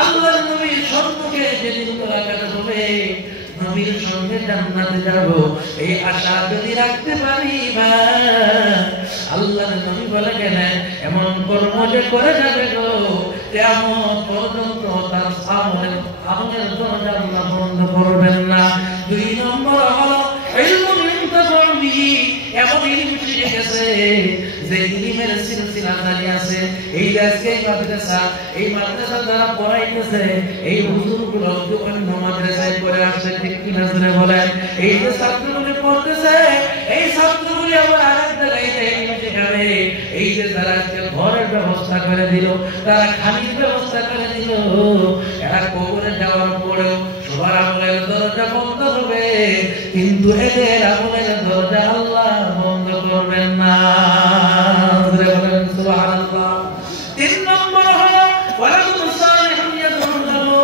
আল্লাহর নবীর সম্মুখে যেদিন মোলাকাত হবে, নবীর সঙ্গে জান্নাতে যাব, এই আশা যদি রাখতে পারি বা আল্লাহর নবী বলে গেলেন এমন কর্ম যে করে যাবে গো কিয়ামত পর্যন্ত তার আমলের দরজা আল্লাহ বন্ধ করবেন না। দুই নম্বর হলো ইলমুন ইনতাফা বিহি, এমন ইলম শিখে গেছে যে ইলমের সিলসিলা জারি আছে। এই আজকে এই মাদ্রাসা দ্বারা পড়াইতেছে, এই হুজুরগুলো অন্য মাদ্রাসায় পড়ে আসছে, ঠিক কিনা জোরে বলেন? এই যে ছাত্রগুলো পড়তেছে, এই ছাত্রগুলি আবার আরেক জায়গায় শেখাবে। এই যে তারা আজকে ঘরের ব্যবস্থা করে দিল, তারা খানির ব্যবস্থা করে দিল, এরা কবরে যাওয়ার পরেও সবার আমলের দরজা বন্ধ হবে। কিন্তু এদের আমলের দরজা আল্লাহ বন্ধ করবেন না। সুবহানাল্লাহ। 3 নম্বর হলো ওয়ালাদুন সালিহুন ইয়াদউন লাহু,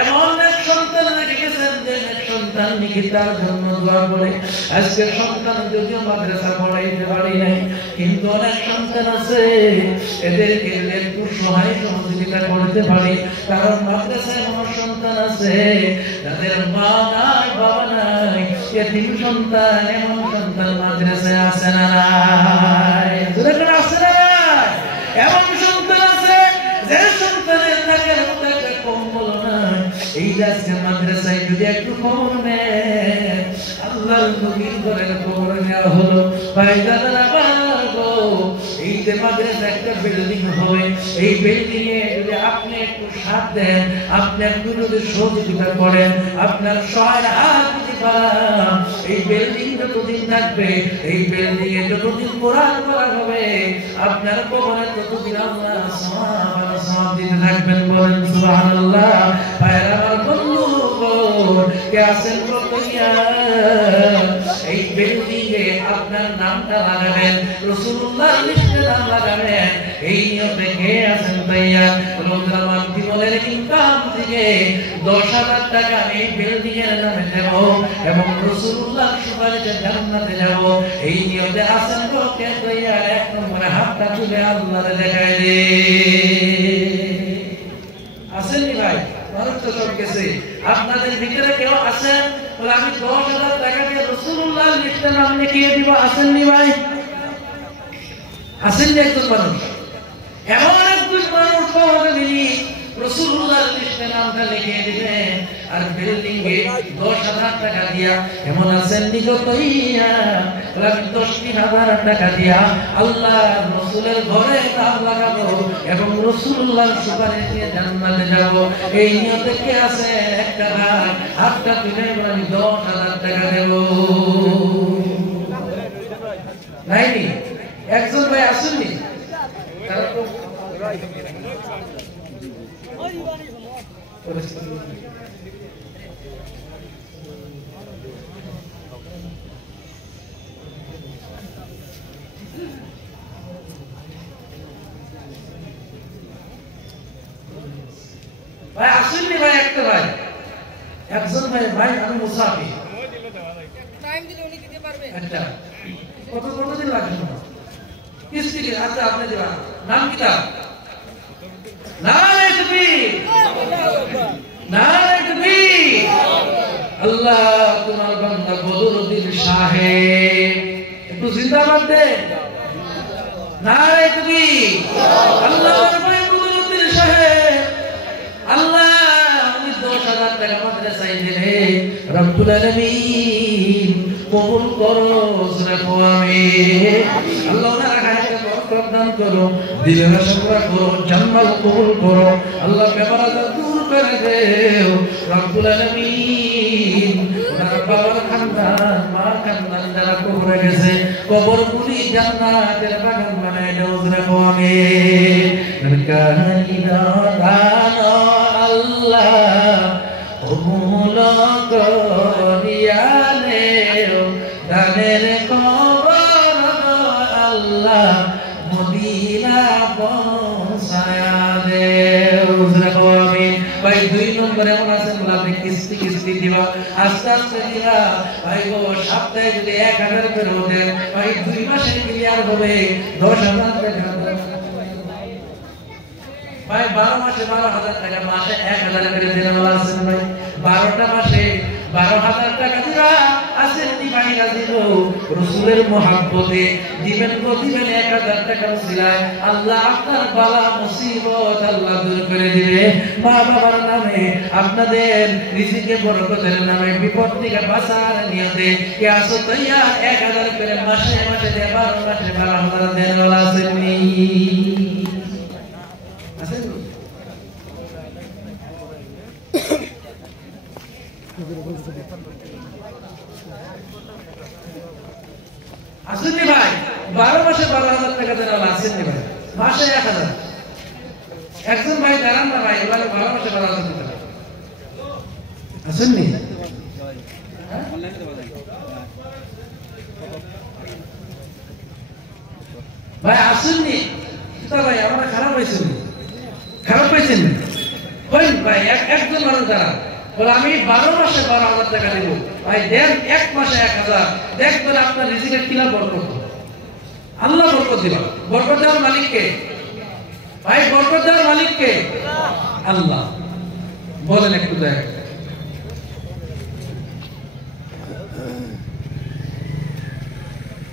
এমন এক সন্তান রেখেছেন যে সন্তান নাকি তার জন্য দোয়া করে। আজকে সন্তান যদিও মাদ্রাসা পড়াইতে পারি নাই, কিন্তু অনেক সন্তান আছে এদেরকে একটু সহায় সহযোগিতা করতে পারি, কারণ মাদ্রাসায় এমন সন্তান আছে যাদের মা নাই বাবা নাই, এতিম সন্তান, এমন সন্তান মাদ্রাসায় আছে না নাই? আছে না নাই? এমন সন্তান আছে যে সন্তানের নাকের মধ্যে কম্বল নাই, এই আজকে মাদ্রাসায় যদি একটু খবর নেন, আল্লাহর নবীর ঘরের খবর নেওয়া হলো। ভাই দাদারা গো, এই যে মাদ্রাসা একটা বিল্ডিং হবে, এই বিল্ডিং এ যদি আপনি একটু সাথ দেন, আপনি একটু যদি সহযোগিতা করেন, আপনার সহায় হাত যদি বাড়ান, এই বিল্ডিং যতদিন থাকবে, এই বিল্ডিং এ যতদিন কোরআন করা হবে, আপনার কবরে ততদিন আল্লাহ সওয়াব দিতে থাকবেন। বলেন সুবহানাল্লাহ। ভাইরা আমার বন্ধু কে আছেন রোকইয়া, এই বিল্ডিং এ আপনার নামটা লাগাবেন, রাসূলুল্লাহর লিস্টে নাম লাগাবেন, এই নিয়তে কে আছেন ভাইয়া? রমজান জীবনের ইনকাম থেকে 10,000 টাকা এই বিল্ডিং এর নামে দেব এবং রাসূলুল্লাহর সুপারিশে জান্নাতে যাব, এই নিয়তে আছেন কে ভাইয়া? 1 নম্বরে হাতটা তুলে আল্লাহরে দেখায় দে। আসেননি ভাই? মানুষ তো সব গেছে, আপনাদের ভিতরে কেউ আছেন বলে আমি 10,000 টাকা দিয়ে রাসূলুল্লাহর লিস্টে নাম লিখিয়ে দিব? আসেননি ভাই? আসেননি একজন মানুষ? এমন একজন মানুষ পাওয়া যাবে রাসূলুল্লাহর লিস্টে নামটা লিখিয়ে দিবেন আর বিল্ডিং এ 10,000 টাকা দিয়া, এমন আছেন নিগতইয়া আমি 10,000 টাকা দিয়া আল্লাহ রাসূলের ঘরে নাম লাগাবো এবং রাসূলুল্লাহর সুপারিশে জান্নাতে যাব, এই নিয়তে কে আছে? একটা হাতটা তুলে আমি 10,000 টাকা দেব। নাইনি? একজন ভাই আসেননি? ভাই আসেননি? ভাই একটা ভাই, একজন ভাই, ভাই আমি মুসাফির, টাইম দিলে উনি দিতে পারবে। আচ্ছা, কতদিন লাগবে? কিস্তি কি? আচ্ছা আপনি দিবেন। নাম কি তার? নারায়ে তাকবীর, নারায়ে তাকবীর। আল্লাহ তোমার বান্দা বদরুদ্দিন সাহেব একটু জিন্দাবাদ দে। নারায়ে তাকবীর। আল্লাহ ভাই বদরুদ্দিন সাহেব, আল্লাহ উনি 10,000 টাকা মাদ্রাসায় দিলে, রব্বুল আলামিন কবুল করো। রাখো আমিন। আল্লাহ ওনার হায়াতে বরকত দান করো, দিলের আশা করো, জান্নাত কবুল করো, আল্লাহ বেমারাজা দূর করে দেও রব্বুল আলামিন। ওনার বাবার খানদান, মা খানদান যারা কবরে গেছে, কবরগুলি জান্নাতের বাগান বানায় দাও। রাখো আমিন। নরকানিনা দান আল্লাহ কবুল করিয়ালে, দানের কবর আল্লাহ মদিনা পৌঁছায়া দেও। রাখো আমিন। ভাই 2 নম্বরে এমন আছেন বলে আপনি কিস্তি দিবা, আস্তে আস্তে দিবা। ভাই গো সপ্তাহে যদি 1,000 করে ওঠেন, ভাই 2 মাসে ক্লিয়ার হবে 10,000 টাকা। ভাই 12 মাসে 12,000 টাকা, মাসে 1,000 করে দেন আছেন ভাই। 12টা মাসে 12,000 টাকা দিবা। আসেন নি ভাই রাজি গো, রাসূলের মহব্বতে দিবেন গো, দিবেন 1,000 টাকা উসিলায় আল্লাহ আপনার বালা মুসিবত আল্লাহ দূর করে দিবে। মা বাবার নামে, আপনাদের রিজিকে বরকতের নামে, বিপদ থেকে বাঁচার নিয়তে কে আসো তৈয়া 1,000 করে মাসে মাসে দে, 12 মাসে 12,000 দেন ওলা আসেননি? আসেননি ভাই? 12 মাসে 12,000 টাকা দেন ওলা আসেননি ভাই? মাসে 1,000। একজন ভাই দাঁড়ান না ভাই, ওলা 12 মাসে 12,000 টাকা আসেননি? ভাই আসেননি ভাই আমরা খারাপ হয়েছেন খারাপ পাইছেন কই ভাই একজন মানুষ দাঁড়া বলে আমি 12 মাসে 12,000 টাকা দেব ভাই দেন এক মাসে 1,000 দেখবেন আপনার রিজিকের কিলা বরকত আল্লাহ বরকত দিবেন বরকত দেওয়ার মালিক কে ভাই বরকত দেওয়ার মালিক কে আল্লাহ বলেন একটু দেখ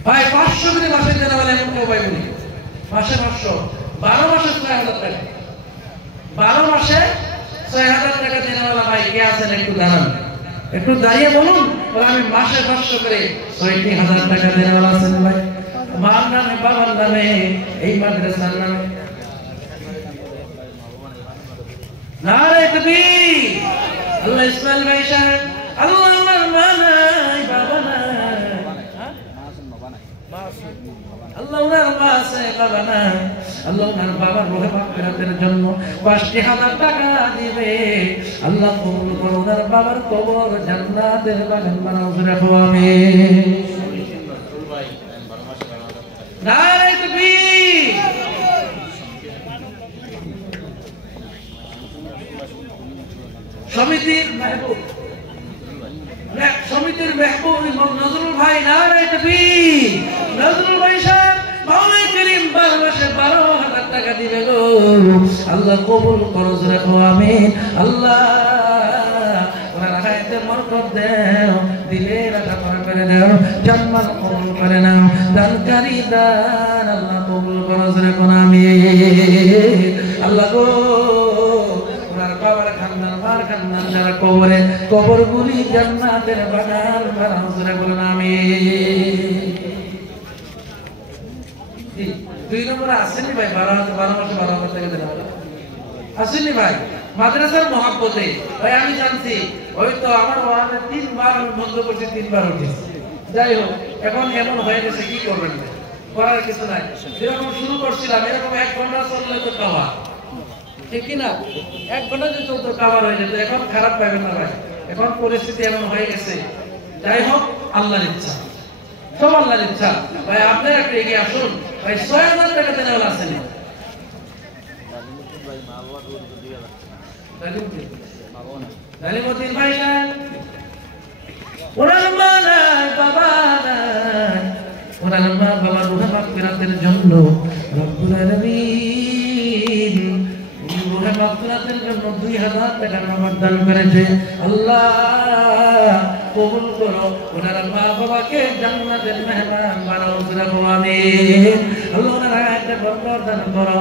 ভাই 500 করে মাসে দেন বলে এমন কেউ ভাই বলি মাসে 500 12 মাসে 6,000 টাকা 12 মাসে 6,000 টাকা দেন বলে ভাই কে আছেন একটু দাঁড়ান একটু দাঁড়িয়ে বলুন বলে আমি মাসে 500 করে 60,000 টাকা দেন বলে আছেন ভাই মার নামে বাবার নামে এই মাদ্রাসার নামে নারে তাকবীর আল্লাহ ইসমাইল ভাই সাহেব আল্লাহ আমার মা নাই বাবা নাই আল্লাহ ওনার মা আছে বাবা নাই আল্লাহ ওনার বাবার রোহে মাগফিরাতের জন্য 50,000 টাকা দিবে আল্লাহ কবুল করো ওনার বাবার কবর জান্নাতের বাগান বানাও রাখো আমিন নারে তাকবীর সমিতির মেহবুব ইমাম নজরুল ভাই নারে তাকবীর নজরুল ভাই সাহেব মাওলাই করিম 12 মাসে 12,000 টাকা দিবে গো আল্লাহ কবুল করো রাখো আমিন আল্লাহ ওনার হায়াতে বরকত দাও দিলে রাখা করে দাও জান্নাত কবুল করে নাও দানকারী দান আল্লাহ কবুল করো রাখো আমিন আল্লাহ গো বাবার খানদান মার খানদান যারা কবরে কবরগুলি জান্নাতের বাগান বানাও বলুন আমিন 2 নম্বরে আসেনি ভাই 12 মাসে 12,000 টাকা দেন আসেনি ভাই মাদ্রাসার মহব্বতে ভাই আমি জানছি ওই তো আমার ওয়ানে 3 বার বন্ধ করছি 3 বার উঠেছে যাই হোক এখন এমন হয়ে গেছে কি করবেন করার কিছু নাই যেরকম শুরু করছিলাম এরকম 1 ঘন্টা চললে তো খাওয়া ঠিক কি না 1 ঘন্টা যদি চলতো খাবার হয়ে যেত এখন খারাপ পাবেন না ভাই এখন পরিস্থিতি এমন হয়ে গেছে যাই হোক আল্লাহর ইচ্ছা সব আল্লাহর ইচ্ছা ভাই আপনারা একটু এগিয়ে আসুন ভাই 6,000 টাকা দেন ওলা আছেন দালিমুদ্দিন ভাই সাহেব ওনার মা নাই বাবা নাই ওনার মা বাবা রুহে মাগফিরাতের জন্য রব্বুল আলামিন রুহে মাগফিরাতের জন্য 2,000 টাকা নামাজ দান করেছে আল্লাহ কবুল করো ওনার মা বাবাকে জান্নাতের মেহমান বানাও রাখো আমিন আল্লাহ ওনার হায়াতে বরকত দান করো